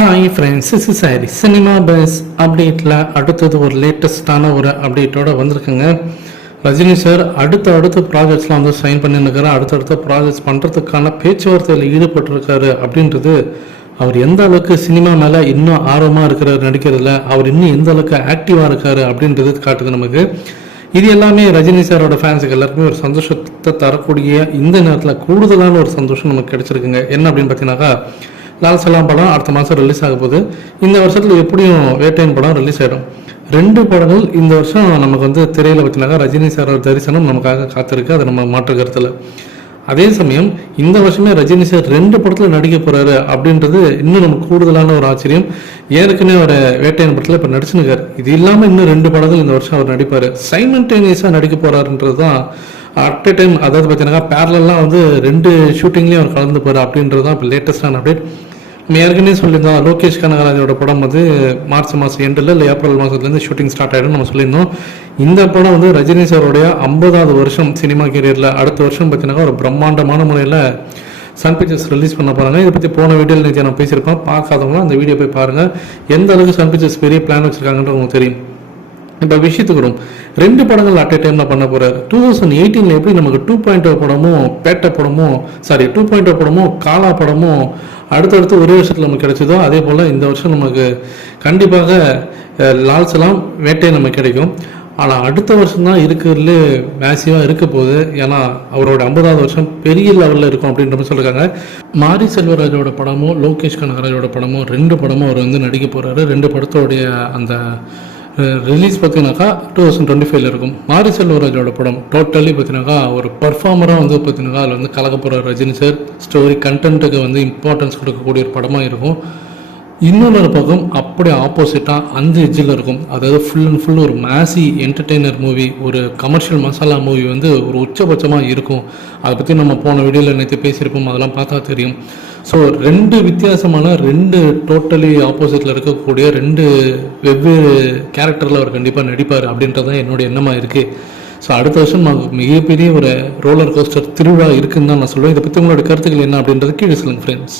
Hi friends இஸ் சாரி cinema buzz அப்டேட்டில் அடுத்தது ஒரு லேட்டஸ்டான ஒரு அப்டேட்டோட வந்திருக்குங்க. ரஜினி சார் அடுத்த அடுத்த ப்ராஜெக்ட்ஸ்லாம் வந்து சைன் பண்ணிருக்காரு அடுத்தடுத்த ப்ராஜெக்ட்ஸ் பண்ணுறதுக்கான பேச்சுவார்த்தையில் ஈடுபட்டிருக்காரு அப்படின்றது அவர் எந்த அளவுக்கு சினிமா மேலே இன்னும் ஆர்வமாக இருக்கிறார் நடிக்கிறதுல அவர் இன்னும் எந்த அளவுக்கு ஆக்டிவாக இருக்காரு அப்படின்றது காட்டுது நமக்கு. இது எல்லாமே ரஜினி சாரோட ஃபேன்ஸுக்கு எல்லாருக்குமே ஒரு சந்தோஷத்தை தரக்கூடிய இந்த நேரத்தில் கூடுதலான ஒரு சந்தோஷம் நமக்கு கிடைச்சிருக்குங்க. என்ன அப்படின்னு பார்த்தீங்கன்னாக்கா லால் சலாம் படம் அடுத்த மாதம் ரிலீஸ் ஆக போகுது. இந்த வருஷத்தில் எப்படியும் வேட்டையன் படம் ரிலீஸ் ஆகிடும் ரெண்டு படங்கள் இந்த வருஷம் நமக்கு வந்து திரையில் பார்த்தீங்கன்னாக்கா ரஜினி சாரோட தரிசனம் நமக்காக காத்திருக்கு. அதை நம்ம மாற்று கருத்தில். அதே சமயம் இந்த வருஷமே ரஜினி சார் ரெண்டு படத்தில் நடிக்க போகிறாரு அப்படின்றது இன்னும் நமக்கு கூடுதலான ஒரு ஆச்சரியம். ஏற்கனவே அவர் வேட்டையன் படத்தில் இப்போ நடிச்சுருக்காரு. இது இல்லாமல் இன்னும் ரெண்டு படங்கள் இந்த வருஷம் அவர் நடிப்பார். சைமன்டேனியஸாக நடிக்க போகிறாருன்றது தான் அட் எ டைம் அதாவது பார்த்தீங்கன்னா பேரலாம் வந்து ரெண்டு ஷூட்டிங்லேயும் அவர் கலந்து போகிறார் அப்படின்றது தான் இப்போ லேட்டஸ்டான அப்டேட் ஏற்கனவே சொல்லியிருந்தோம் லோகேஷ் கனகராஜோட படம் வந்து மார்ச் மாதம் எண்டில் இல்லை ஏப்ரல் மாதத்துலேருந்து ஷூட்டிங் ஸ்டார்ட் ஆகிடும் நம்ம சொல்லியிருந்தோம். இந்த படம் வந்து ரஜினி சாரோடைய ஐம்பதாவது வருஷம் சினிமா கெரியரில் அடுத்த வருஷம் பார்த்தீங்கன்னா ஒரு பிரம்மாண்டமான முறையில் சன் பிக்சர்ஸ் ரிலீஸ் பண்ண போகிறாங்க இதை பற்றி போன வீடியோவில் நேற்று நான் பேசியிருப்பேன் பார்க்காதவங்க அந்த வீடியோ போய் பாருங்கள் எந்த அளவுக்கு சன் பிக்சர்ஸ் பெரிய பிளான் வச்சுருக்காங்கன்றது உங்களுக்கு தெரியும். இப்போ விஷயத்துக்கு வரும். ரெண்டு படங்கள் அட் எ டைமில் பண்ண போகிறார் டூ தௌசண்ட் எயிட்டீனில் எப்படி நமக்கு டூ பாயிண்ட் ஓ படமும் பேட்டை படமும் சாரி டூ பாயிண்ட் ஓ படமும் காலா படமும் அடுத்தடுத்து ஒரே வருஷத்தில் நமக்கு கிடைச்சதோ அதே போல் இந்த வருஷம் நமக்கு கண்டிப்பாக அஹ், லால் சலாம் வேட்டை நமக்கு கிடைக்கும். ஆனால் அடுத்த வருஷம் தான் இருக்கிறதுல மேசிவாக இருக்க போகுது. ஏன்னா அவரோட ஐம்பதாவது வருஷம் பெரிய லெவலில் இருக்கும் அப்படின்ற மாதிரி சொல்லியிருக்காங்க மாரி செல்வராஜோட படமும் லோகேஷ் கனகராஜோட படமும் ரெண்டு படமும் அவர் வந்து நடிக்க போகிறாரு ரெண்டு படத்தோடைய அந்த ரிலீஸ் பார்த்தீங்கன்னாக்கா டூ தௌசண்ட் டுவெண்ட்டி ஃபைவ்ல இருக்கும். மாரி செல்வராஜோட படம் டோட்டலி பார்த்தீங்கன்னாக்கா ஒரு பர்ஃபார்மராக வந்து பார்த்தீங்கன்னா அதில் வந்து கலக்க போகிற ரஜினி சார் ஸ்டோரி கண்டென்ட்டுக்கு வந்து இம்பார்ட்டன்ஸ் கொடுக்கக்கூடிய ஒரு படமாக இருக்கும். இன்னொரு பக்கம் அப்படியே ஆப்போசிட்டாக அந்த எஜ்ஜில் இருக்கும். அதாவது ஃபுல் அண்ட் ஃபுல் ஒரு மேசி என்டர்டெய்னர் மூவி ஒரு கமர்ஷியல் மசாலா மூவி வந்து ஒரு உச்சபட்சமாக இருக்கும். அதை பற்றி நம்ம போன வீடியோவில் நேற்று பேசியிருப்போம் அதெல்லாம் பார்த்தா தெரியும். ஸோ ரெண்டு வித்தியாசமான ரெண்டு டோட்டலி ஆப்போசிட்டில் இருக்கக்கூடிய ரெண்டு வெவ்வேறு கேரக்டரில் அவர் கண்டிப்பாக நடிப்பார் அப்படின்றது தான் என்னுடைய எண்ணமாக இருக்குது ஸோ அடுத்த வருஷம் நமக்கு மிகப்பெரிய ஒரு ரோலர் கோஸ்டர் திருவிழா இருக்குன்னு தான் நான் சொல்லுவேன் இதை பற்றி உங்களோட கருத்துக்கள் என்ன அப்படின்றது கீழே சொல்லுங்கள் ஃப்ரெண்ட்ஸ்